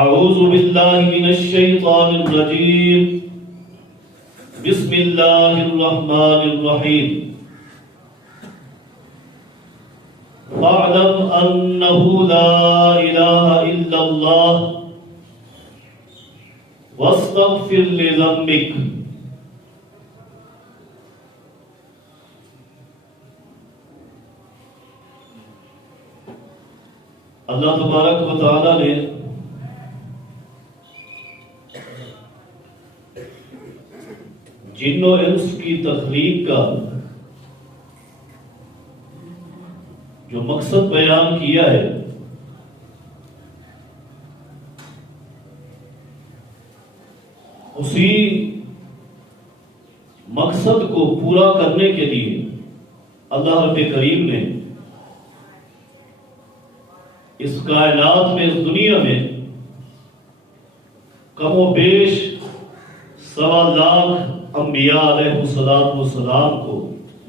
اعوذ باللہ من الشیطان الرجیم بسم اللہ الرحمن الرحیم فاعلم انہ لا الہ الا اللہ واستغفر لذنبک۔ اللہ تبارک و تعالی نے جن و انس کی تخلیق کا جو مقصد بیان کیا ہے اسی مقصد کو پورا کرنے کے لیے اللہ رب کریم نے اس کائنات میں، اس دنیا میں کم و بیش 1.25 لاکھ انبیاء علیہ السلام کو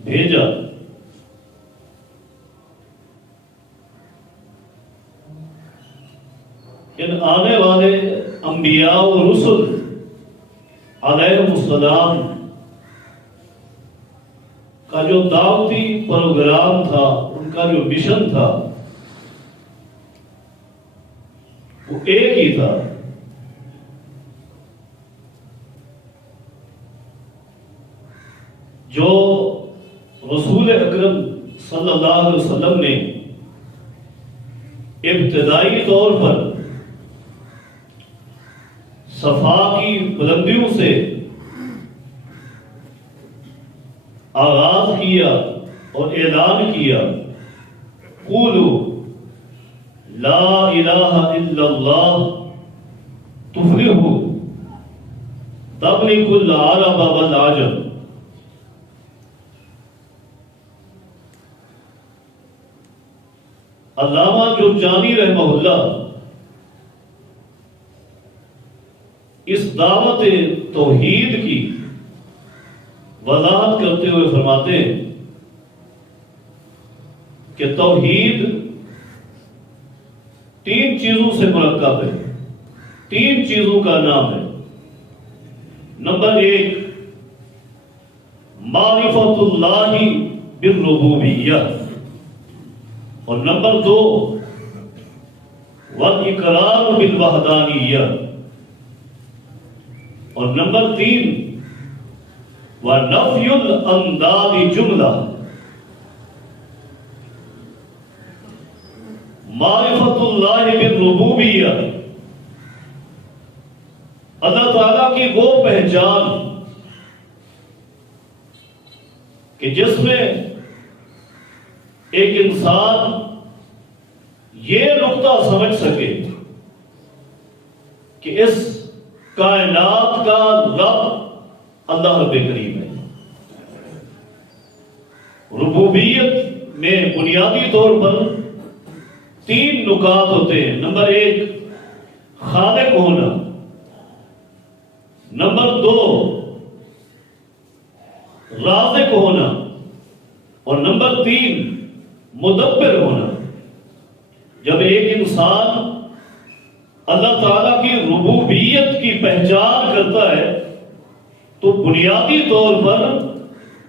بھیجا۔ ان آنے والے انبیاء و رسل علیہ السلام کا جو دعوتی پروگرام تھا، ان کا جو مشن تھا، وہ ایک ہی تھا، جو رسول اکرم صلی اللہ علیہ وسلم نے ابتدائی طور پر صفا کی بلندیوں سے آغاز کیا اور اعلان کیا، قولوا لا الہ الا اللہ تفلحوا تغلبوا العرب والعجم۔ علامہ جرجانی رحمہ اللہ اس دعوت توحید کی وضاحت کرتے ہوئے فرماتے ہیں کہ توحید 3 چیزوں سے مرکب ہے، 3 چیزوں کا نام ہے۔ نمبر 1 معرفت اللہ بالربوبیہ، اور نمبر 2 والاقرار بالوحدانیہ، اور نمبر 3 ونفی الانداد جملہ۔ معرفت اللہ بالربوبیہ، اللہ تعالیٰ کی وہ پہچان کہ جس میں ایک انسان یہ نقطہ سمجھ سکے کہ اس کائنات کا رب اللہ رب کریم ہے۔ ربوبیت میں بنیادی طور پر 3 نکات ہوتے ہیں۔ نمبر 1 خالق ہونا، نمبر 2 رازق ہونا، اور نمبر 3 مدبر ہونا۔ جب ایک انسان اللہ تعالیٰ کی ربوبیت کی پہچان کرتا ہے تو بنیادی طور پر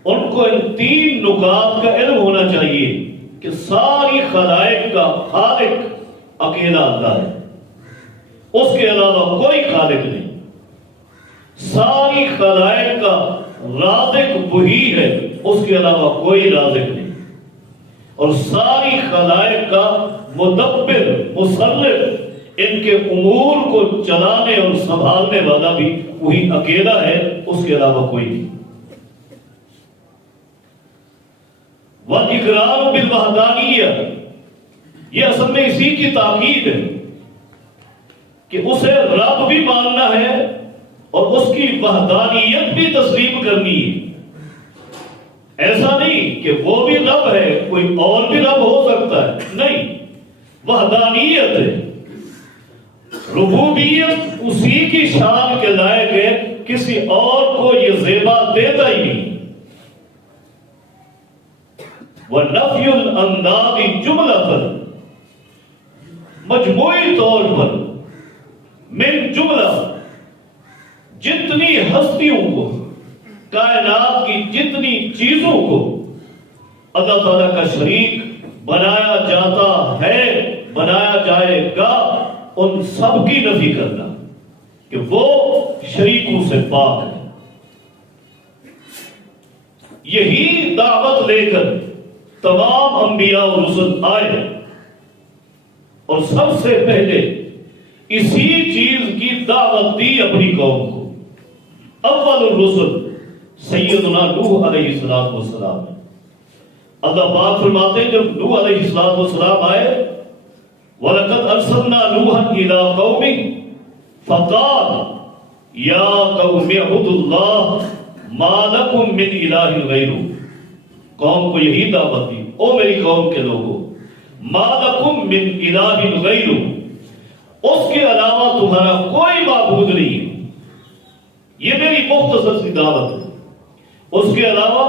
ان کو ان 3 نکات کا علم ہونا چاہیے کہ ساری خلائق کا خالق اکیلا اللہ ہے، اس کے علاوہ کوئی خالق نہیں۔ ساری خلائق کا رازق وہی ہے، اس کے علاوہ کوئی رازق نہیں، اور ساری خلائق کا مدبر مصرف، ان کے امور کو چلانے اور سنبھالنے والا بھی وہی اکیلا ہے، اس کے علاوہ کوئی نہیں۔ والاقرار بالوحدانیہ، یہ اصل میں اسی کی تاکید ہے کہ اسے رب بھی ماننا ہے اور اس کی وحدانیت بھی تسلیم کرنی ہے۔ ایسا نہیں کہ وہ بھی رب ہے، کوئی اور بھی رب ہو سکتا ہے، نہیں، وحدانیت ہے۔ ربوبیت اسی کی شان کے لائق ہے، کسی اور کو یہ زیبا دیتا ہی نہیں۔ وَنَفْيُ الْأَنْدَادِ جُمْلَةً، مجموعی طور پر من جملہ جتنی ہستیوں کو، کائنات کی جتنی چیزوں کو اللہ تعالیٰ کا شریک بنایا جاتا ہے، بنایا جائے گا، ان سب کی نفی کرنا کہ وہ شریکوں سے پاک ہے۔ یہی دعوت لے کر تمام انبیاء و رسل آئے، اور سب سے پہلے اسی چیز کی دعوت دی اپنی قوم کو۔ اول الرسل سیدنا نوح علیہ السلام۔ اللہ پاک فرماتے ہیں جب نوح علیہ السلام آئے، وَلَقَدْ أَرْسَلْنَا نُوحًا إِلَىٰ قَوْمِهِ فَقَالَ يَا قَوْمِ اعْبُدُوا اللَّهَ مَا لَكُم مِّنْ إِلَٰهٍ غَيْرُهُ۔ قوم کو یہی دعوت دی، او میری قوم کے لوگوں، مَا لَكُم مِّنْ إِلَٰهٍ غَيْرُهُ، اس کے علاوہ تمہارا کوئی معبود نہیں ہے۔ یہ میری مختصر سی دعوت ہے، اس کے علاوہ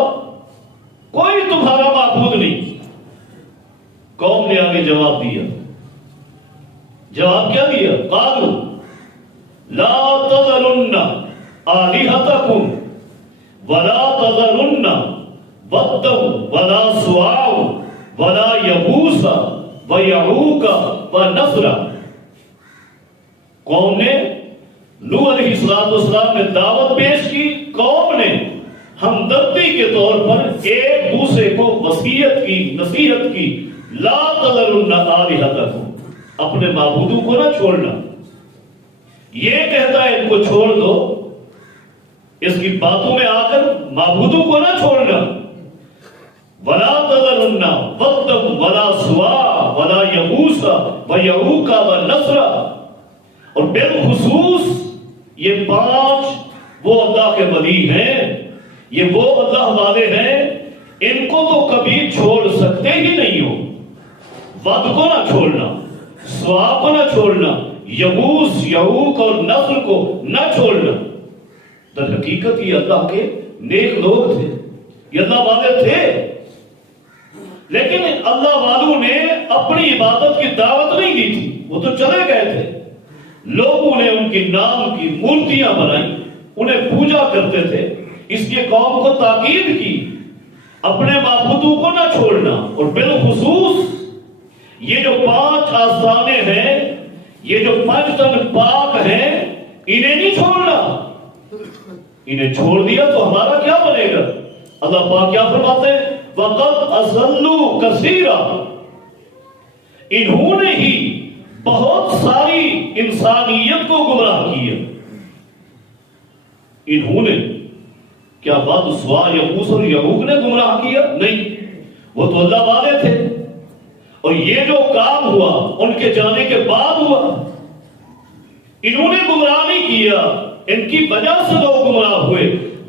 کوئی تمہارا معبود نہیں۔ قوم نے آگے جواب دیا، جواب کیا دیا؟ قالوا لا تذرن آلہتکم ولا تذرن ودا ولا سواع ولا یغوث ویعوق ونسرا۔ قوم نے نوح علیہ السلام نے دعوت پیش کی، قوم نے ہمدردی کے طور پر ایک دوسرے کو وصیت کی، نصیحت کی، لا تذرن آلہتکم، اپنے معبودوں کو نہ چھوڑنا۔ یہ کہتا ہے ان کو چھوڑ دو، اس کی باتوں میں آ کر معبودوں کو نہ چھوڑنا۔ ولا تذرن ودا ولا سواع ولا یغوث ویعوق ونسرا، اور بالخصوص یہ 5 وہ اللہ کے ولی ہیں، یہ وہ اللہ والے ہیں، ان کو تو کبھی چھوڑ سکتے ہی نہیں ہو۔ ود کو نہ چھوڑنا، سوا کو نہ چھوڑنا، یغوث، یعوق اور نسر کو نہ چھوڑنا۔ در حقیقت یہ اللہ کے نیک لوگ تھے، یہ اللہ والے تھے، لیکن اللہ والوں نے اپنی عبادت کی دعوت نہیں دی تھی، وہ تو چلے گئے تھے۔ لوگوں نے ان کے نام کی مورتیاں بنائی، انہیں پوجا کرتے تھے، اس لیے قوم کو تاکید کی اپنے معبودوں کو نہ چھوڑنا۔ اور بالخصوص یہ جو 5 آستانے ہیں، یہ جو 5 تن پاک ہیں، انہیں نہیں چھوڑنا۔ انہیں چھوڑ دیا تو ہمارا کیا بنے گا؟ اللہ پاک کیا فرماتے ہیں؟ وَقَدْ أَضَلُّوا كَثِيرًا، انہوں نے ہی بہت ساری انسانیت کو گمراہ کیا۔ انہوں نے کیا ود، سوا، یغوث اور یعوق نے گمراہ کیا؟ نہیں، وہ تو اللہ والے تھے، اور یہ جو کام ہوا ان کے جانے کے بعد ہوا۔ انہوں نے گمراہ نہیں کیا، ان کی وجہ سے لوگ گمراہ ہوئے۔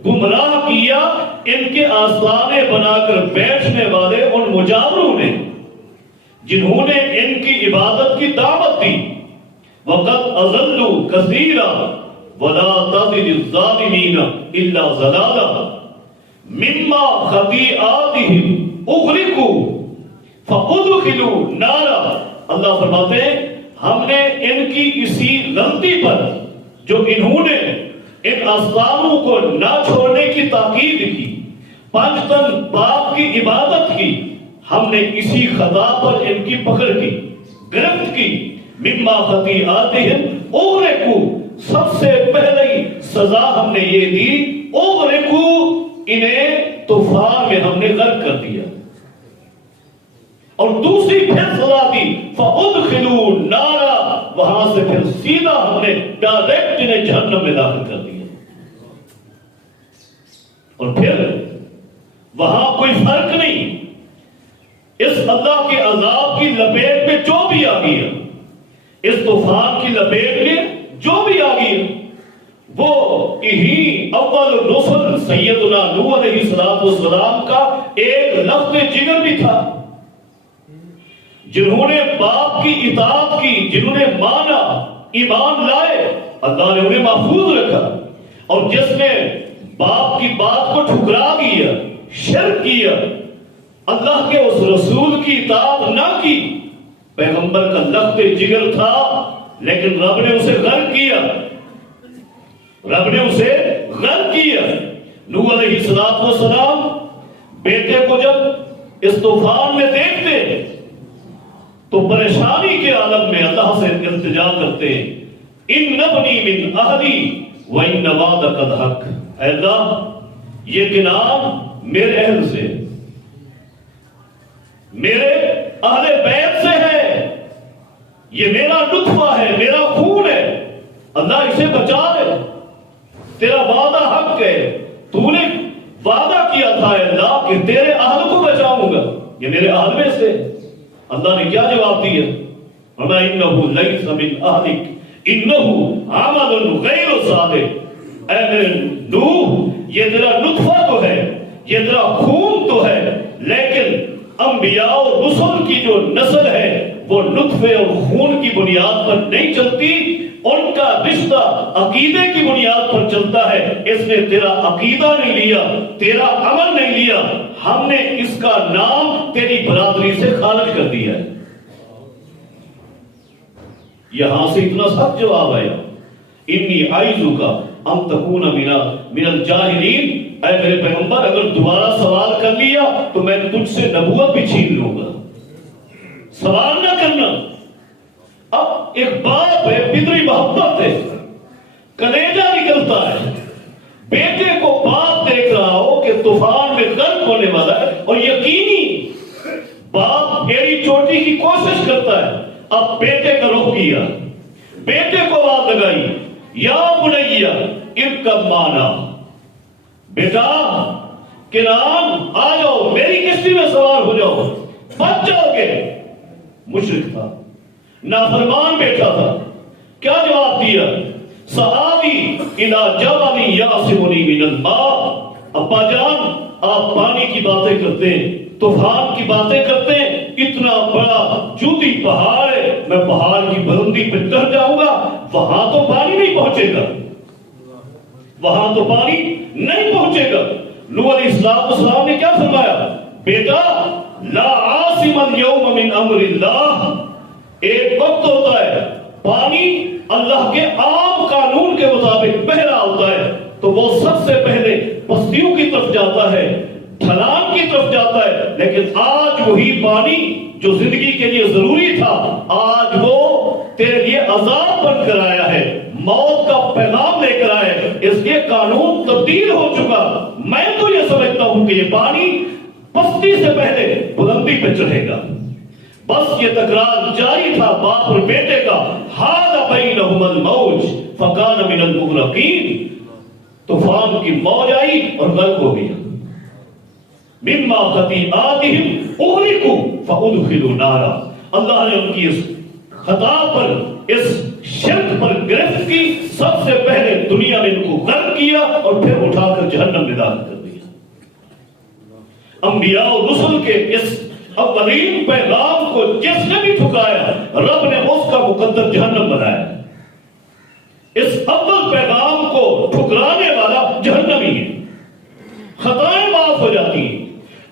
گمراہ کیا ان کے آستانے بنا کر بیٹھنے والے ان مجاوروں نے، جنہوں نے ان کی عبادت کی دعوت دی۔ وَقَدْ أَضَلُّوا كَثِيرًا وَلَا تَزِدِ الظَّالِمِينَ إِلَّا ضَلَالًا مِمَّا خَطِيئَاتِهِمْ أُغْرِقُوا فَأُدْخِلُوا نَارًا۔ اللہ فرماتے ہیں ہم نے ان کی اسی غلطی پر، جو انہوں نے ان آستانوں کو نہ چھوڑنے کی تاکید کی، 5 تن باپ کی عبادت کی، ہم نے اسی خطا پر ان کی پکڑ کی، گرفت کی۔ مما خطیئاتہم اغرقوا، سب سے پہلی سزا ہم نے یہ دی، اغرقوا، انہیں طوفان میں ہم نے غرق کر دیا۔ اور دوسری پھر سزا دی، فَأُدْخِلُوا نَارًا، وہاں سے پھر سیدھا ہم نے ڈائریکٹ انہیں جہنم میں داخل کر دیا۔ اور پھر وہاں کوئی فرق نہیں، اس اللہ کے عذاب کی لپیٹ میں جو بھی آ گیا، اس طوفان کی لپیٹ میں جو بھی آ گیا، وہ یہی اول الرسل سیدنا نوح علیہ السلام کا ایک لفظ جگر بھی تھا، جنہوں نے باپ کی اطاعت کی، جنہوں نے مانا، ایمان لائے، اللہ نے انہیں محفوظ رکھا۔ اور جس نے باپ کی بات کو ٹھکرا دیا، شرک کیا، اللہ کے اس رسول کی اطاعت نہ کی، پیغمبر کا لخت جگر تھا لیکن رب نے اسے غرق کیا، رب نے اسے غرق کیا۔ نوح علیہ السلام بیٹے کو جب اس طوفان میں دیکھتے تو پریشانی کے عالم میں اللہ سے التجا کرتے، ان ابنی من اہلی وان وعدک الحق، اے اللہ یہ کنعان میرے اہل سے، میرے اہل بیت سے ہے، یہ میرا نطفہ ہے، میرا خون ہے، اللہ اسے بچا لے، تیرا وعدہ حق ہے، تو نے وعدہ کیا تھا اے اللہ کہ تیرے اہل کو بچاؤں گا، یہ میرے اہل میں سے۔ اللہ نے کیا جواب دیا؟ فرمایا انہ لیس من اہلک انہ عمل غیر صالح، اے میرے نوح یہ تیرا نطفہ تو ہے، یہ تیرا خون تو ہے، لیکن انبیاء اور رسل کی جو نسل ہے وہ نطفے اور خون کی بنیاد پر نہیں چلتی، ان کا رشتہ عقیدے کی بنیاد پر چلتا ہے۔ اس نے تیرا عقیدہ نہیں لیا، تیرا عمل نہیں لیا، ہم نے اس کا نام تیری برادری سے خارج کر دیا ہے۔ یہاں سے اتنا سخت جواب آیا، انی اعوذک ان تکون من الجاہلین، اے میرے پیغمبر اگر دوبارہ سوال کر لیا تو میں تجھ سے نبوت بھی چھین لوں گا، سوال نہ کرنا۔ اب ایک باپ ہے، فطری محبت ہے، کلیجہ نکلتا ہے، بیٹے کو باپ دیکھ رہا ہو کہ طوفان میں غرق ہونے والا ہے، اور یقینی باپ ایڑی چوٹی کی کوشش کرتا ہے۔ اب بیٹے کا رخ کیا، بیٹے کو آواز لگائی، یا بنی ارکب معنا، بیٹا کنعان آ جاؤ، میری کشتی میں سوار ہو جاؤ، بچ جاؤ گے۔ مشرک تھا، نافرمان بیٹا تھا، کیا جواب دیا؟ صحابی الی جبل یعصمنی من الماء، ابا جان آپ پانی کی باتیں کرتے ہیں، طوفان کی باتیں کرتے ہیں، اتنا بڑا جوتی پہاڑ ہے، میں پہاڑ کی بلندی پہ چڑھ جاؤں گا، وہاں تو پانی نہیں پہنچے گا، وہاں تو پانی نہیں پہنچے گا۔ نوح علیہ السلام نے کیا فرمایا؟ بیٹا لا عاصم اليوم من امر اللہ، ایک وقت ہوتا ہے پانی اللہ کے عام قانون کے مطابق بہ رہا ہوتا ہے تو وہ سب سے پہلے بستیوں کی طرف جاتا ہے، ڈھلان کی طرف جاتا ہے، لیکن آج وہی پانی جو زندگی کے لیے ضروری تھا آج وہ تیرے لیے عذاب بن کر آیا ہے، موت کا پیغام لے کر آیا ہے، اس لیے قانون تبدیل ہو چکا۔ میں تو یہ سمجھتا ہوں کہ یہ پانی بستی سے پہلے بلندی پہ چڑھے گا۔ بس یہ تکرار جاری تھا باپ اور بیٹے کا، حال بینہم الموج فکان من المغرقین، طوفان کی موج آئی اور غرق ہو گیا۔ مما خطیئاتہم اغرقوا فادخلوا نارا، اللہ نے ان کی اس خطا پر، اس شرک پر گرفت کی، سب سے پہلے دنیا میں ان کو غرق کیا اور پھر اٹھا کر جہنم میں داخل کر دیا۔ انبیاء اور رسل کے اس اولین پیغام کو جس نے بھی ٹھکرایا رب نے اس کا مقدر جہنم بنایا۔ اس اول پیغام کو ٹھکرانے والا جہنمی ہے، خطائیں معاف ہو جاتی ہیں۔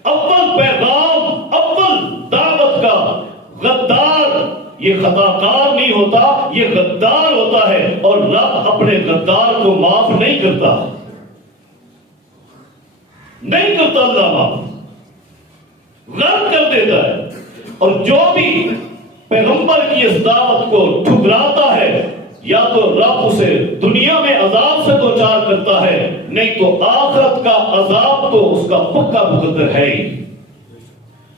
اول پیغام، اول دعوت کا غدار یہ خطا کار نہیں ہوتا، یہ غدار ہوتا ہے، اور رب اپنے غدار کو معاف نہیں کرتا، نہیں کرتا اللہ معاف، غرق کر دیتا ہے۔ اور جو بھی پیغمبر کی اس دعوت کو ٹھکراتا ہے یا تو رب اسے دنیا میں عذاب سے دوچار کرتا ہے، نہیں تو آخرت کا عذاب تو اس کا پکا مقدر ہے ہی۔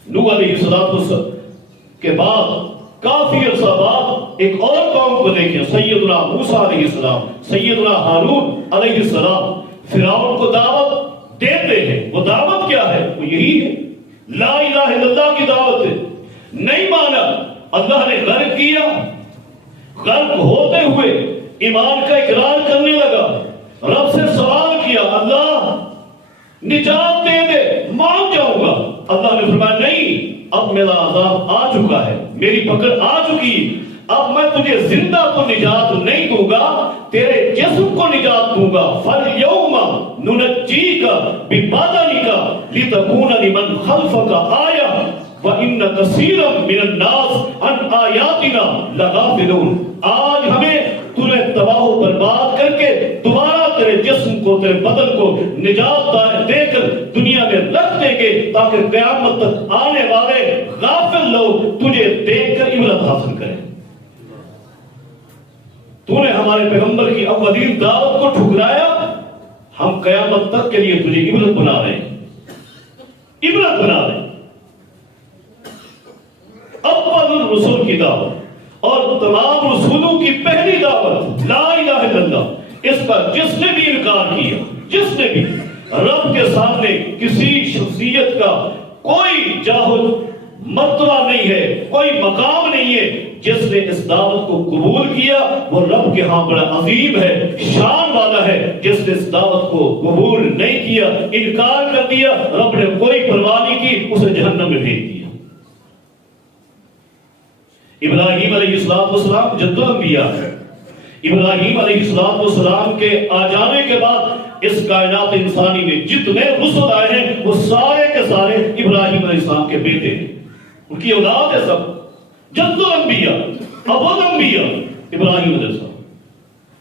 نوح علیہ السلام کے بعد کافی عرصہ بعد ایک اور قوم کو دیکھیں، سیدنا موسیٰ علیہ السلام، سیدنا ہارون علیہ السلام فرعون کو دعوت دیتے ہیں۔ وہ دعوت کیا ہے؟ وہ یہی ہے، لا الہ الا اللہ کی دعوت ہے۔ نہیں مانا، اللہ نے غرق کیا، غرق ہوتے ہوئے ایمان کا اقرار کرنے لگا، رب سے سوال کیا اللہ نجات دے دے، مان جاؤں گا۔ اللہ نے فرمایا نہیں، اب میرا عذاب آ چکا ہے، میری پکڑ آ چکی، اب میں تجھے زندہ تو نجات نہیں دوں گا، تیرے جسم کو نجات دوں گا۔ فَالْيَوْمَ نُنَجِّيكَ بِبَدَنِكَ لِتَكُونَ لِمَنْ خَلْفَكَ آیَةً وَإِنَّ كَثِيرًا مِنَ النَّاسِ عَنْ آیَاتِنَا لَغَافِلُونَ۔ آج برباد کر کے دوبارہ تیرے جسم کو تیرے بدن کو نجات دے کر دنیا میں رکھ دیں گے تاکہ قیامت تک آنے والے غافل لوگ تجھے دیکھ کر عبرت حاصل کریں۔ تو نے ہمارے پیغمبر کی اولین دعوت کو ٹھکرایا، ہم قیامت تک کے لیے تجھے عبرت بنا رہے ہیں، عبرت بنا رہے ہیں۔ اول الرسول کی دعوت اور تمام رسولوں کی پہلی دعوت لا الہ الا اللہ، اس کا جس نے بھی انکار کیا، جس نے بھی، رب کے سامنے کسی شخصیت کا کوئی جاہل مرتبہ نہیں ہے، کوئی مقام نہیں ہے، جس نے اس دعوت کو قبول کیا وہ رب کے ہاں بڑا عظیم ہے، شان والا ہے۔ جس نے اس دعوت کو قبول نہیں کیا، انکار کر دیا، رب نے کوئی پرواہ نہیں کی، اسے جہنم میں بھیج دیا۔ ابراہیم علیہ السلام جد الانبیاء ہے۔ ابراہیم علیہ السلام کے آ جانے کے بعد اس کائنات انسانی میں جتنے رسل آئے ہیں وہ سارے کے سارے ابراہیم علیہ السلام کے بیٹے ہیں، ان کی اولاد ہے، سب جد الانبیاء، ابو الانبیاء ابراہیم علیہ السلام۔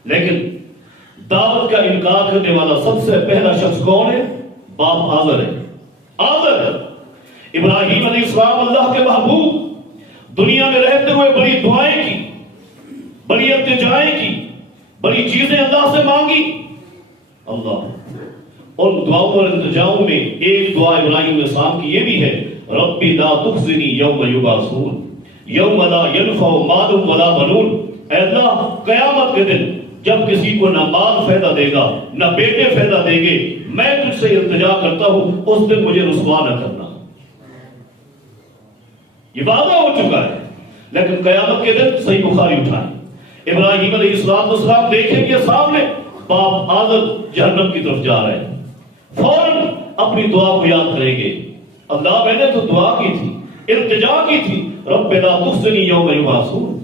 لیکن دعوت کا انکار کرنے والا سب سے پہلا شخص کون ہے؟ باپ آزر ہے، آزر ہے۔ ابراہیم علیہ السلام اللہ کے محبوب، دنیا میں رہتے ہوئے بڑی دعائیں کی، بڑی التجائیں کی، بڑی چیزیں اللہ سے مانگی۔ اللہ اور دعاؤں اور التجاؤں میں ایک دعا ابراہیم علیہ السلام کی یہ بھی ہے، ربی لا تخزنی یوم یبعثون یوم لا ینفع مال ولا بنون۔ اے اللہ قیامت کے دن جب کسی کو نہ مال فائدہ دے گا نہ بیٹے فائدہ دیں گے، میں تجھ سے التجا کرتا ہوں اس دن مجھے رسوا نہ کرنا۔ یہ وعدہ ہو چکا ہے، لیکن قیامت کے دن صحیح بخاری اٹھائیں، ابراہیم علیہ السلام دیکھیں گے سامنے باپ آزر جہنم کی طرف جا رہے ہیں، فوراً اپنی دعا کو یاد کریں گے، اللہ میں نے تو دعا کی تھی، التجا کی تھی، رب لا تخزنی یوم یبعثون،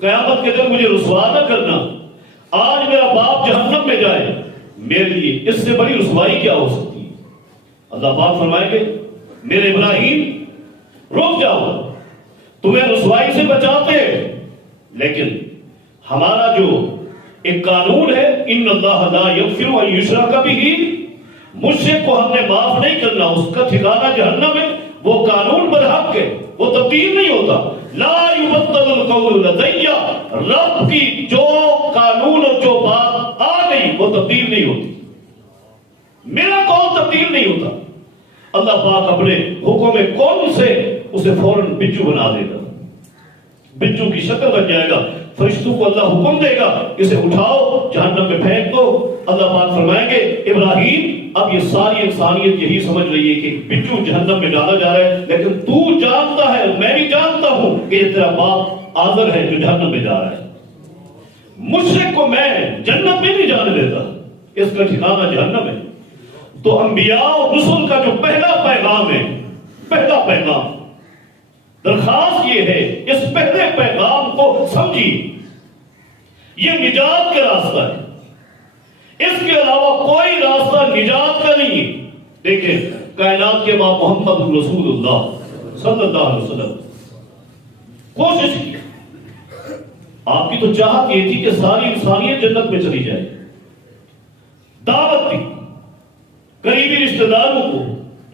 قیامت کے دن مجھے رسوا نہ کرنا۔ آج میرا باپ جہنم میں جائے، میرے لیے اس سے بڑی رسوائی کیا ہو سکتی ہے؟ اللہ پاک فرمائیں گے میرے ابراہیم رک جاؤ، تمہیں رسوائی سے بچاتے ہیں، لیکن ہمارا جو ایک قانون ہے، ان اللہ لا یغفر ان یشرک بہ، مشرک کو ہم نے معاف نہیں کرنا، اس کا ٹھکانہ جہنم ہے۔ وہ قانون برحق ہے، وہ تبدیل نہیں ہوتا۔ لا یبدل القول لدی، رب کی جو قانون اور جو بات آ گئی وہ تبدیل نہیں ہوتی، میرا قول تبدیل نہیں ہوتا۔ اللہ پاک اپنے حکم میں کون سے اسے فوراً بچو بنا دے گا، بچو کی شکل بن جائے گا، فرشتوں کو اللہ حکم دے گا اسے اٹھاؤ جہنم میں پھینک دو۔ اللہ پاک فرمائیں گے ابراہیم اب یہ ساری انسانیت یہی سمجھ رہی ہے کہ بچو جہنم میں ڈالا جا رہا ہے، لیکن تو جانتا ہے میں بھی جانتا ہوں کہ یہ تیرا باپ آزر ہے جو جہنم میں جا رہا ہے۔ مشرک کو میں جنت میں نہیں جانے دیتا، اس کا ٹھکانہ جہنم ہے۔ تو انبیاء اور رسل کا جو پہلا پیغام ہے، پہلا پیغام، درخواست یہ ہے اس پہلے پیغام کو سمجھیے، یہ نجات کا راستہ ہے، اس کے علاوہ کوئی راستہ نجات کا نہیں ہے۔ دیکھیں کائنات کے ماں محمد رسول اللہ صلی اللہ علیہ وسلم کوشش کی، آپ کی تو چاہت یہ تھی کہ ساری انسانیت جنت میں چلی جائے، دعوت دی قریبی رشتہ داروں کو،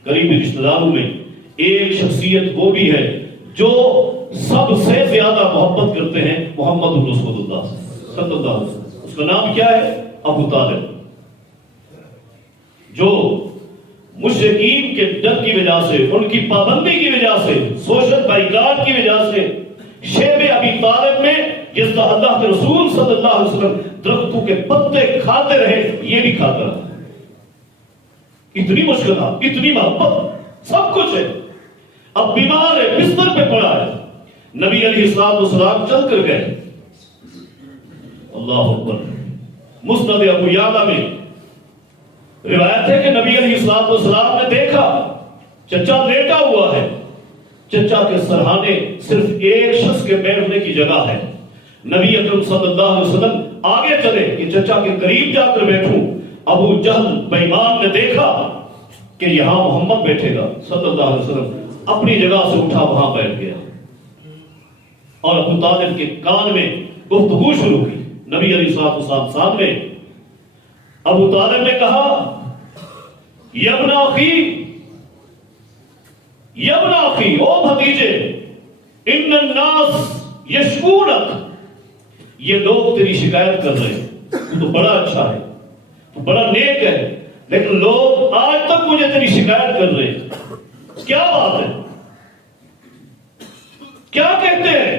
قریبی رشتہ داروں میں ایک شخصیت وہ بھی ہے جو سب سے زیادہ محبت کرتے ہیں محمد رسول اللہ صلی اللہ علیہ وسلم، اس کا نام کیا ہے؟ ابو طالب، جو مشرکین کے ڈر کی وجہ سے، ان کی پابندی کی وجہ سے، سوشل بائیکاٹ کی وجہ سے شیب ابی طالب میں جس کا اللہ کے رسول صلی اللہ علیہ وسلم درختوں کے پتے کھاتے رہے یہ بھی کھاتا رہا۔ اتنی مشکلات، اتنی محبت، سب کچھ ہے، اب بیمار ہے، بستر پہ پڑا ہے، نبی علیہ السلام چل کر گئے، اللہ اکبر، مسند ابو یعلا میں روایت ہے کہ نبی علیہ السلام نے دیکھا چچا لیٹا ہوا ہے، چچا کے سرہانے صرف ایک شخص کے بیٹھنے کی جگہ ہے، نبی اکرم صلی اللہ علیہ وسلم آگے چلے کہ چچا کے قریب جا کر بیٹھوں، ابو جہل بے ایمان نے دیکھا کہ یہاں محمد بیٹھے گا صلی اللہ علیہ وسلم، اپنی جگہ سے اٹھا وہاں بیٹھ گیا اور ابو طالب کے کان میں گفتگو شروع کی، نبی علیہ الصلوۃ والسلام سامنے ابو طالب نے کہا یا ابن اخی او بھتیجے ان الناس یشکونک، یہ لوگ تیری شکایت کر رہے ہیں، تو بڑا اچھا ہے، تو بڑا نیک ہے، لیکن لوگ آج تک مجھے تیری شکایت کر رہے ہیں، کیا بات ہے؟ کیا کہتے ہیں؟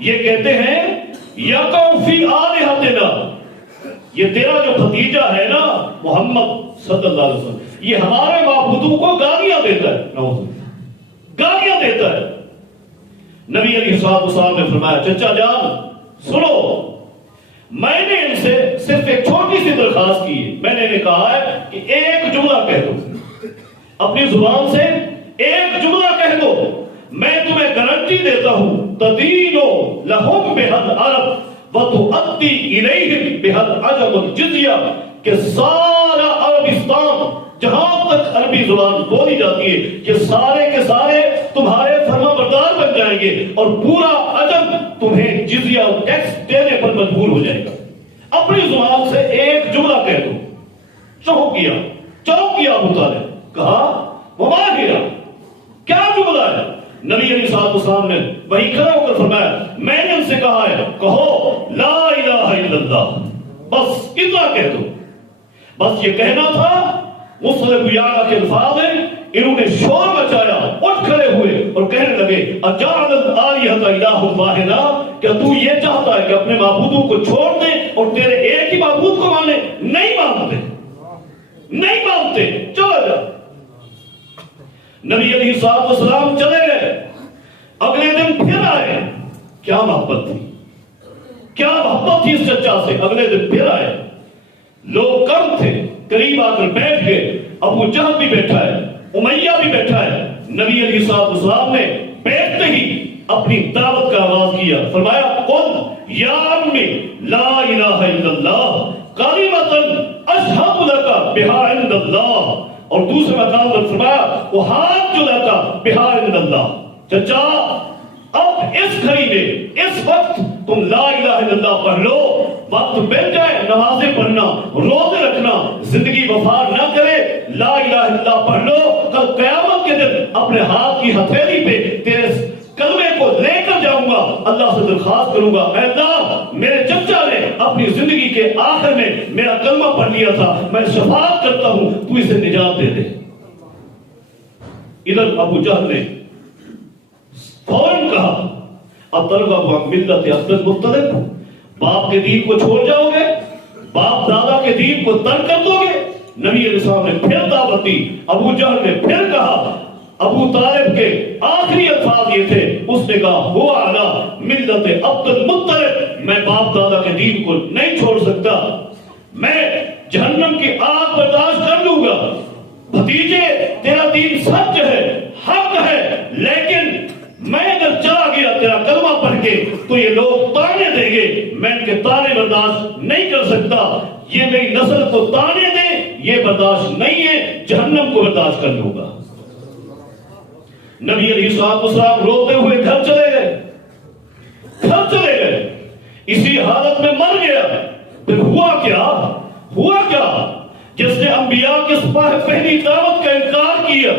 یہ کہتے ہیں یقع فی آلہتنا، یہ تیرا جو بھتیجا ہے نا محمد صلی اللہ علیہ وسلم، یہ ہمارے معبودوں کو گالیاں دیتا ہے، گالیاں دیتا ہے۔ نبی علیہ الصلوۃ والسلام نے فرمایا چچا جان سنو، میں نے ان سے صرف ایک چھوٹی سی درخواست کی ہے، میں نے انہیں کہا ہے کہ ایک جملہ کہہ دو، اپنی زبان سے ایک جملہ کہہ دو، میں تمہیں گارنٹی دیتا ہوں تدینو لہم بحد عرب وتؤدی الیہم بحد عجب الجزیہ، کہ سارا عربستان جہاں تک عربی زبان بولی جاتی ہے یہ سارے کے سارے تمہارے فرما بردار بن جائیں گے، اور پورا عجب تمہیں جزیہ اور ٹیکس دینے پر مجبور ہو جائے گا۔ اپنی زبان سے ایک جملہ کہہ دو۔ چوک کیا ابو طالب، کہا وما ہی، کیا جملہ ہے؟ نبی علیہ الصلوۃ والسلام نے وہی کھڑا ہو کر فرمایا میں نے ان سے کہا ہے کہو لا الہ الا اللہ، بس اتنا کہہ دو، بس یہ کہنا تھا۔ مصعب یعلا کے الفاظ ہیں، انہوں نے شور مچایا، اٹھ کھڑے ہوئے اور کہنے لگے اجعل الآلہۃ الہ واحدا، کیا تو یہ چاہتا ہے کہ اپنے معبودوں کو چھوڑ دے اور تیرے ایک ہی معبود کو مانے؟ نہیں مانتے، چلا جا۔ نبی علیہ الصلوۃ والسلام چلے گئے، اگلے دن پھر آئے، کیا محبت تھی اس چچا سے، اگلے دن پھر آئے، لوگ کم تھے، قریب آ کر بیٹھ گئے، ابو جہل بھی بیٹھا ہے، امیہ بھی بیٹھا ہے۔ نبی علیہ الصلوۃ والسلام نے بیٹھتے ہی اپنی دعوت کا آغاز کیا، فرمایا قل یا امی لا الہ الا اللہ کلمۃ اشہد لک بہا عند اللہ، اور دوسرے مقام پر فرمایا احاج لک بہا عند اللہ۔ چچا اب اس گھڑی میں اس وقت تم لا الہ الا اللہ پڑھ لو، وقت مل جائے نمازیں پڑھنا، روزے رکھنا، زندگی وفار نہ کرے، لا الہ الا اللہ پڑھ لو، کل قیامت کے دن اپنے ہاتھ کی ہتھیلی پہ تیرے کلمے کو لے کر جاؤں گا، اللہ سے درخواست کروں گا اے اللہ میرے چچا نے اپنی زندگی کے آخر میں میرا کلمہ پڑھ لیا تھا، میں شفاعت کرتا ہوں تو اسے نجات دے دے۔ ادھر ابو جہل نے فوراً کہا اترغب عن ملت عبد المطلب، باپ کے دین کو چھوڑ جاؤ گے، باپ دادا کے دین کو ترک کر دو گے؟ نبی علیہ السلام نے پھر دعوت دی، ابو جہل نے پھر کہا، ابو طالب کے آخری الفاظ یہ تھے، اس نے کہا ہوا علی ملت عبد المطلب، میں باپ دادا کے دین کو نہیں چھوڑ سکتا، میں جہنم کی آگ برداشت کر لوں گا۔ بھتیجے تیرا دین سچ ہے، حق ہے، لیکن میں اگر چلا گیا تیرا کلمہ پڑھ کے تو یہ لوگ تانے دیں گے، میں ان کے تانے برداشت نہیں کر سکتا، یہ میری نسل کو تانے دیں یہ برداشت نہیں ہے، جہنم کو برداشت کر لوں گا۔ نبی علیہ الصلوۃ والسلام روتے ہوئے گھر چلے گئے، اسی حالت میں مر گیا۔ پھر ہوا کیا؟ جس نے انبیاء کی پہلی دعوت کا انکار کیا،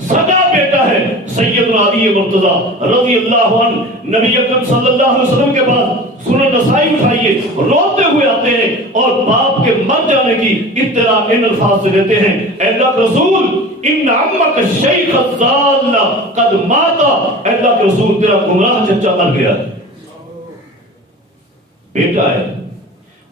سگا بیٹا ہے سیدنا علی مرتضی رضی اللہ عنہ، نبی اکرم صلی اللہ علیہ وسلم کے بعد سنن نسائی اٹھائیے، روتے ہوئے آتے ہیں اور باپ کے مر جانے کی اطلاع ان الفاظ سے دیتے ہیں، اے اللہ کے رسول ان عمک الشیخ الضال قد مات، اے اللہ کے رسول تیرا گمراہ چچا مر گیا۔ بیٹا ہے،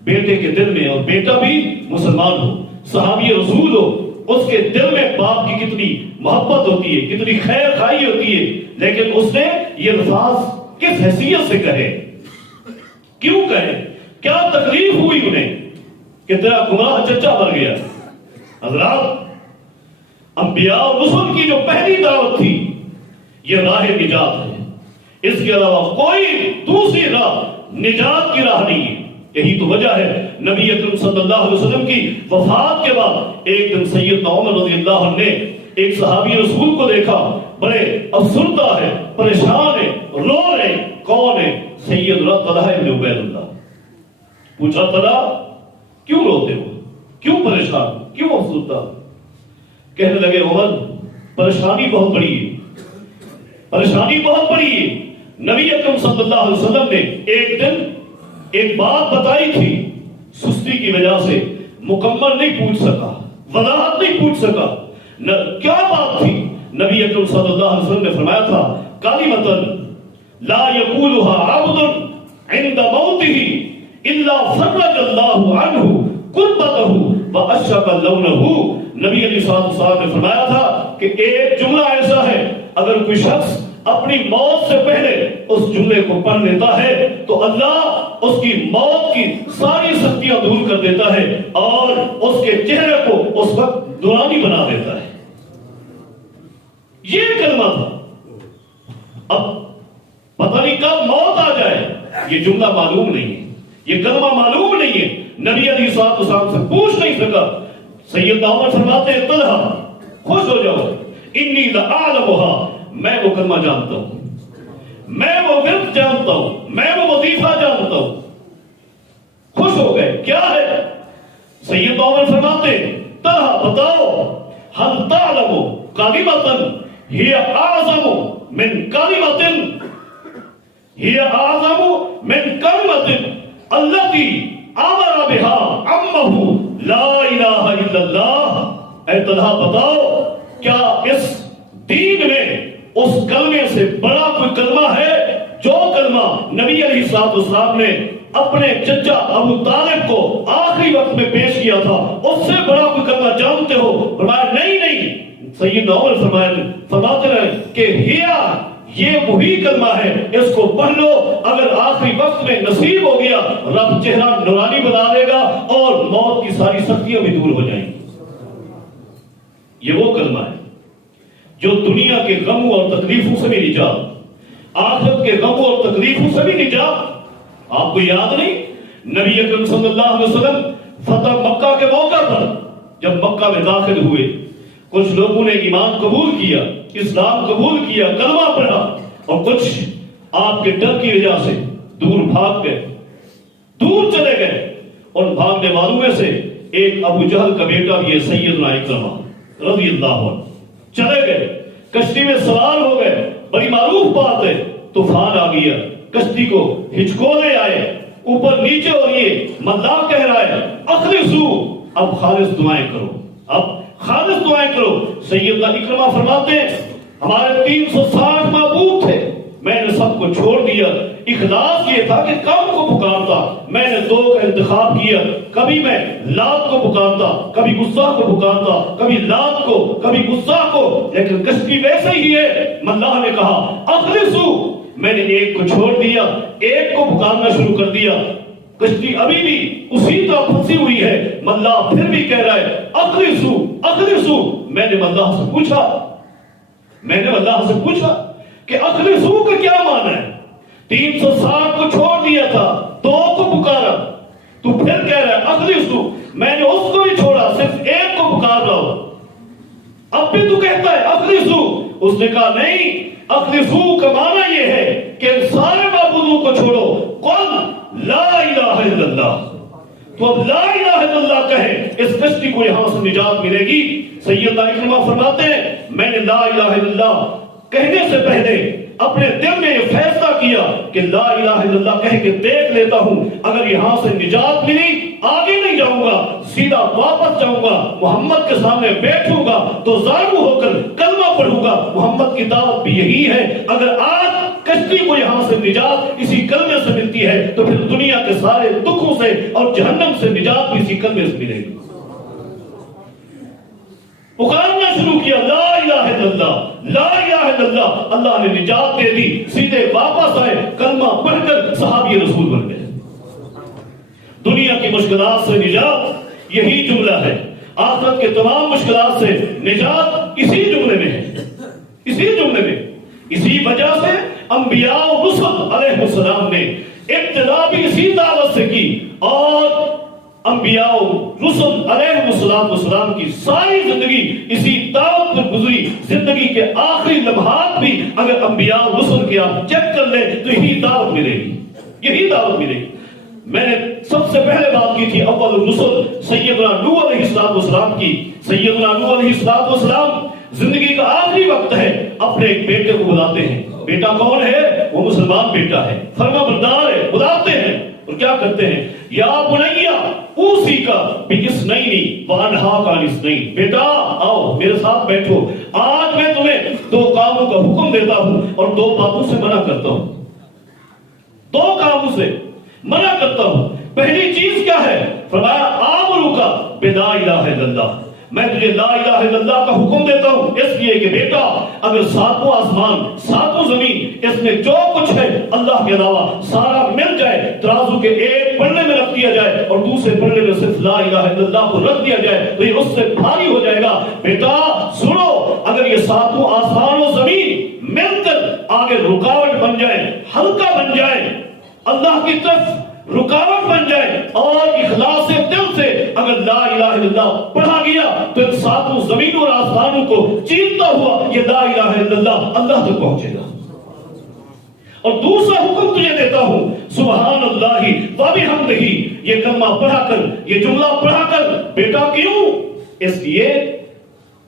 بیٹے کے دل میں، اور بیٹا بھی مسلمان ہو، صحابی رسول ہو، اس کے دل میں باپ کی کتنی محبت ہوتی ہے، کتنی خیر خواہی ہوتی ہے، لیکن اس نے یہ الفاظ کس حیثیت سے کہے، کیوں کہے، کیا تکلیف ہوئی انہیں کہ تیرا گمراہ چچا مر گیا؟ حضرات، انبیاء اور رسل کی جو پہلی دعوت تھی یہ راہ نجات ہے، اس کے علاوہ کوئی دوسری راہ نجات کی راہ نہیں ہے۔ یہی تو وجہ ہے نبی اکرم صلی اللہ علیہ وسلم کی وفات کے بعد ایک دن سیدنا عمر رضی اللہ عنہ نے ایک صحابی رسول کو دیکھا، بڑے افسردہ ہے، پریشان ہے، رو رہے، کون ہے؟ سیدنا طلحہ بن عبید اللہ۔ پوچھا طلحہ کیوں روتے ہو، کیوں پریشان، کیوں افسردہ؟ کہنے لگے عمر پریشانی بہت بڑی ہے، پریشانی بہت بڑی ہے۔ نبی اکرم صلی اللہ علیہ وسلم نے ایک دن ایک بات بتائی تھی، سستی کی وجہ سے مکمل نہیں پوچھ سکا، وضاحت نہیں پوچھ سکا۔ کیا بات تھی؟ نبی اکرم صلی اللہ علیہ وسلم نے فرمایا تھا کلمۃ لا یقولها عبد عند موته الا فرج اللہ عنہ کربتہ واشرق لونہ۔ نبی علیہ الصلوۃ نے فرمایا تھا کہ ایک جملہ ایسا ہے اگر کوئی شخص اپنی موت سے پہلے اس جملے کو پڑھ لیتا ہے تو اللہ اس کی موت کی ساری سختیاں دور کر دیتا ہے اور اس کے چہرے کو اس وقت نورانی بنا دیتا ہے۔ یہ کلمہ تھا۔ اب پتہ نہیں کب موت آ جائے، یہ جملہ معلوم نہیں ہے، یہ کلمہ معلوم نہیں ہے۔ نبی علیہ الصلوۃ والسلام سے پوچھ نہیں سکا۔ سیدنا عمر فرماتے ہیں طلحہ خوش ہو جاؤ، انی لأعلمها، میں وہ کلمہ جانتا ہوں، میں وہ ورد جانتا ہوں، میں وہ وظیفہ جانتا ہوں۔ خوش ہو گئے۔ کیا ہے؟ سیدنا عمر فرماتے طلحہ بتاؤ هل تعلم کلمۃ ہی اعظم من کلمۃ، ہی اعظم من کلمۃ التي امر بها عمه لا الہ الا اللہ۔ اے طلحہ بتاؤ کیا اس دین میں اس کلمے سے بڑا کوئی کلمہ ہے جو کلمہ نبی علیہ الصلوۃ والسلام نے اپنے چچا ابو طالب کو آخری وقت میں پیش کیا تھا، اس سے بڑا کوئی کلمہ جانتے ہو؟ فرمایا نہیں نہیں۔ سیدنا عمر فرماتے رہے کہ ہیا، یہ وہی کلمہ ہے، اس کو پڑھ لو، اگر آخری وقت میں نصیب ہو گیا رب چہرہ نورانی بنا دے گا اور موت کی ساری سختیاں بھی دور ہو جائیں گی۔ یہ وہ کلمہ ہے جو دنیا کے غموں اور تکلیفوں سے بھی نجات، آخرت کے غموں اور تکلیفوں سے بھی نجات۔ آپ کو یاد نہیں نبی اکرم صلی اللہ علیہ وسلم فتح مکہ کے موقع پر جب مکہ میں داخل ہوئے، کچھ لوگوں نے ایمان قبول کیا، اسلام قبول کیا، کلمہ پڑھا، اور کچھ آپ کے ڈر کی وجہ سے دور بھاگ گئے، دور چلے گئے۔ ان بھاگنے والوں میں سے ایک ابو جہل کا بیٹا بھی ہے سیدنا اکرمہ رضی اللہ عنہ، چلے گئے، کشتی میں سوار ہو گئے۔ بڑی معروف بات ہے، طوفان آ گیا، کشتی کو ہچکولے آئے، اوپر نیچے ہو لیے، ملاح کہہ رہا ہے اخلصو، اب خالص دعائیں کرو، اب خالص دعائیں کرو۔ سیدنا اکرمہ فرماتے ہیں ہمارے 360 معبود تھے، میں نے سب کو چھوڑ دیا، اخلاص یہ تھا کہ کم کو پکارتا، میں نے دو کا انتخاب کیا، کبھی میں لات کو پکارتا، کبھی غصہ کو پکارتا، کبھی لات کو، کبھی غصہ کو، لیکن کشتی ویسے ہی ہے۔ ملاح نے کہا اخلصو، میں نے ایک کو چھوڑ دیا، ایک کو پکارنا شروع کر دیا، کشتی ابھی بھی اسی طرح پھنسی ہوئی ہے۔ ملاح پھر بھی کہہ رہا ہے اخلصو اخلصو۔ میں نے ملاح سے پوچھا کہ اخلصو کا کیا معنی ہے؟ 360 کو چھوڑ دیا تھا، دو کو پکارا، تو پھر کہہ رہا ہے اخلصو، میں نے اس کو بھی چھوڑا، صرف ایک کو پکار رہا ہوں، اب بھی تو کہتا ہے اخلصو۔ اس نے کہا نہیں، اخلصو کا معنی یہ ہے کہ سارے معبودوں کو چھوڑو، قل لا الہ الا اللہ، تو اب لا الہ الا اللہ کہے، اس کشتی کو یہاں سے نجات ملے گی۔ سیدنا اکرمہ فرماتے ہیں میں نے لا الہ الا اللہ کہنے سے پہلے اپنے دل میں یہ فیصلہ کیا کہ لا الہ الا اللہ کہہ کے دیکھ لیتا ہوں، اگر یہاں سے نجات ملی آگے نہیں جاؤں گا، سیدھا واپس جاؤں گا، محمد کے سامنے بیٹھوں گا تو ظالم ہو کر کلمہ پڑھوں گا۔ محمد کی دعوت بھی یہی ہے، اگر آج کشتی کو یہاں سے نجات اسی کلمے سے ملتی ہے تو پھر دنیا کے سارے دکھوں سے اور جہنم سے نجات بھی اسی کلمے سے ملے گی۔ پکارنا شروع کیا لا الہ الا اللہ، لا الہ الا اللہ، اللہ نے نجات دے دی، سیدھے واپس آئے، کلمہ پڑھ کر صحابی رسول بن گئے۔ دنیا کی مشکلات سے نجات یہی جملہ ہے، آخرت کے تمام مشکلات سے نجات اسی جملے میں ہے، اسی جملے میں۔ اسی وجہ سے انبیاء و رسل علیہ السلام نے ابتدا بھی اسی دعوت سے کی، اور انبیاء و رسل علیہ السلام کی ساری زندگی اسی دعوت پر گزری۔ زندگی کے آخری لمحات بھی اگر انبیاء و رسل کے آپ چیک کر لیں تو یہی دعوت ملے گی، یہی دعوت ملے گی۔ میں نے سب سے پہلے بات کی تھی اول الرسل سیدنا نوح علیہ السلام کی. سیدنا نوح علیہ السلام زندگی کا آخری وقت ہے, اپنے ایک بیٹے کو بلاتے ہیں. بیٹا کون ہے؟ وہ مسلمان بیٹا ہے, فرما بردار ہے. بلاتے ہیں اور کیا کرتے ہیں؟ یا بنیا اوسی کا باثنین وانہاک عن اثنین. بیٹا آؤ میرے ساتھ بیٹھو, آج میں تمہیں 2 کاموں کا حکم دیتا ہوں اور 2 باتوں سے منع کرتا ہوں. 2 کاموں سے منع کرتا ہوں. پہلی چیز کیا ہے؟ فرمایا آمرک بلا الہ الا اللہ. میں تجھے لا الہ الا اللہ کا حکم دیتا ہوں اس لیے کہ بیٹا اگر 7 آسمان 7 زمین اس میں جو کچھ ہے اللہ کے علاوہ سارا مل جائے, ترازو کے ایک پلڑے میں رکھ دیا جائے اور دوسرے پلڑے میں صرف لا الہ الا اللہ کو رکھ دیا جائے تو یہ اس سے بھاری ہو جائے گا. بیٹا سنو, اگر یہ 7 آسمان و زمین مل کر آگے رکاوٹ بن جائے, ہلکا بن جائے, اللہ کی طرف رکاوٹ بن جائے اور اخلاص دل سے اگر لا الہ الا اللہ پڑھا گیا تو ان 7 زمینوں اور آسمانوں کو چیرتا ہوا یہ لا الہ الا اللہ اللہ تک پہنچے گا. اور دوسرا حکم تجھے دیتا ہوں سبحان اللہ و بحمدہ. یہ کلمہ پڑھا کر, یہ جملہ پڑھا کر. بیٹا کیوں؟ اس لیے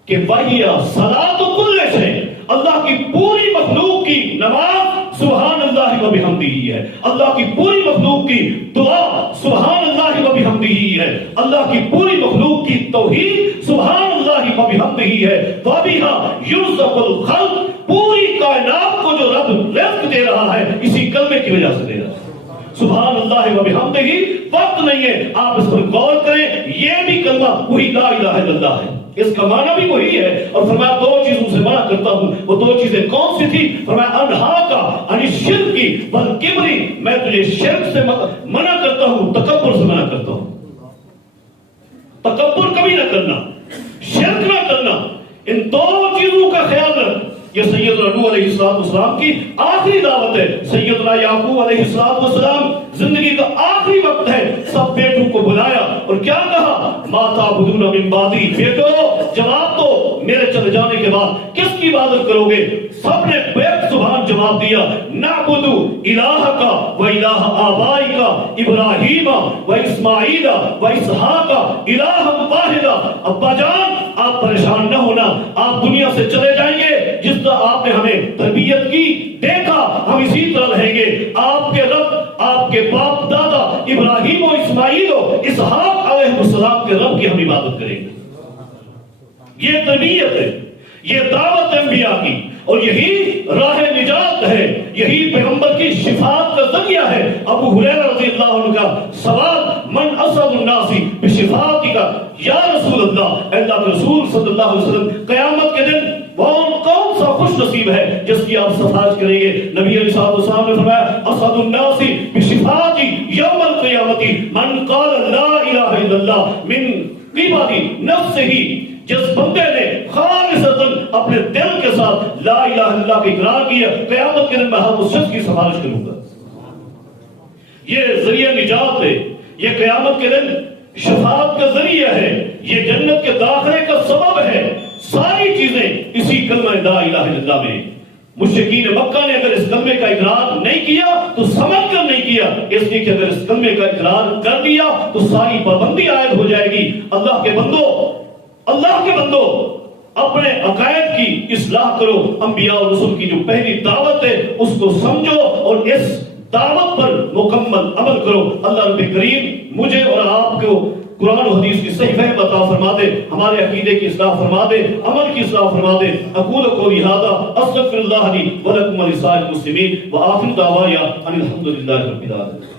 کہ وہی صلاۃ کل شیء, اللہ کی پوری مخلوق کی نماز سبحان اللہ و بحمدہ ہی ہے. اللہ کی پوری مخلوق کی دعا سبحان اللہ و بحمدہ ہی ہے. اللہ کی پوری مخلوق کی توحید سبحان اللہ و بحمدہ ہی ہے. وَبِهَا يُرْزَقُ الْخَلْقُ. پوری کائنات کو جو رب رزق دے رہا ہے اسی کلمے کی وجہ سے دے رہا ہے. سبحان اللہ و بحمدہ ہی. وقت نہیں ہے, آپ اس پر غور کریں. یہ بھی کلمہ وہی لا الہ الا اللہ ہے, اس کا معنی بھی وہی ہے. اور فرمایا 2 چیزوں سے منع کرتا ہوں. وہ 2 چیزیں کون سی تھی؟ فرمایا انہاک عن الشرک والکبر. میں تجھے شرک سے منع کرتا ہوں, تکبر سے منع کرتا ہوں. تکبر کبھی نہ کرنا, شرک نہ کرنا. ان 2 چیزوں کا خیال رکھ. یہ سیدنا نوح علیہ السلام کی آخری دعوت ہے. سیدنا یعقوب علیہ السلام زندگی کا آخری وقت ہے, سب بیٹوں کو بلایا اور کیا کہا؟ ما تعبدون من بعدی. بیٹو جواب دو, میرے چلے جانے کے بعد کس کی عبادت کرو گے؟ سب نے بیک زبان جواب دیا, نعبد الہک و الہ آبائک ابراہیم و اسماعیل و اسحاق الہا واحدا. ابا جان آپ پریشان نہ ہونا, آپ دنیا سے چلے جائیں گے جس طرح آپ نے ہمیں تربیت کی دیکھا ہم اسی طرح رہیں گے. آپ کے رب, آپ کے باپ دادا ابراہیم و اسماعیل و اسحاق علیہ السلام کے رب کی ہم عبادت کریں گے. یہ تربیت ہے, یہ دعوت انبیاء کی, اور یہی راہ نجات ہے, یہی پیغمبر کی شفاعت کا ذریعہ ہے. ابو ہریرہ رضی اللہ عنہ کا سوال, من اسعد الناس بشفاعتک یا رسول اللہ. اللہ کے رسول صلی اللہ علیہ وسلم قیامت کے دن کون سا خوش نصیب ہے جس کی آپ سفارش کریں گے؟ نبی علیہ السلام نے فرمایا اسعد الناس بشفاعتی یوم القیامت من قال لا الہ الا اللہ من قبل نفسہ. جس بندے نے خالصتاً اپنے دل کے ساتھ لا الہ الا اللہ کا اقرار کیا, قیامت کے دن میں ہر اس شخص کی سفارش کروں گا. یہ ذریعہ نجات ہے, یہ قیامت کے دن شفاعت کا ذریعہ ہے, یہ جنت کے داخلے کا سبب ہے. ساری چیزیں اسی کلمہ لا الہ الا اللہ میں. مشرکین مکہ نے اگر اس کلمے کا اقرار نہیں کیا تو سمجھ کر نہیں کیا, اس لیے کہ اگر اس کلمے کا اقرار کر دیا تو ساری پابندی عائد ہو جائے گی. اللہ کے بندو اپنے عقائد کی اصلاح کرو. انبیاء اور رسول کی جو پہلی دعوت ہے اس کو سمجھو اور اس دعوت پر مکمل عمل کرو. اللہ رب کریم مجھے اور آپ کو قرآن و حدیث کی صحیح فہم عطا فرما دے, ہمارے عقیدے کی اصلاح فرما دے, عمل کی اصلاح فرما دے. اقول قولی ھذا استغفر اللہ لی ولکم ولسائر المسلمین وآخر دعوایا ان الحمد للہ رب العالمین.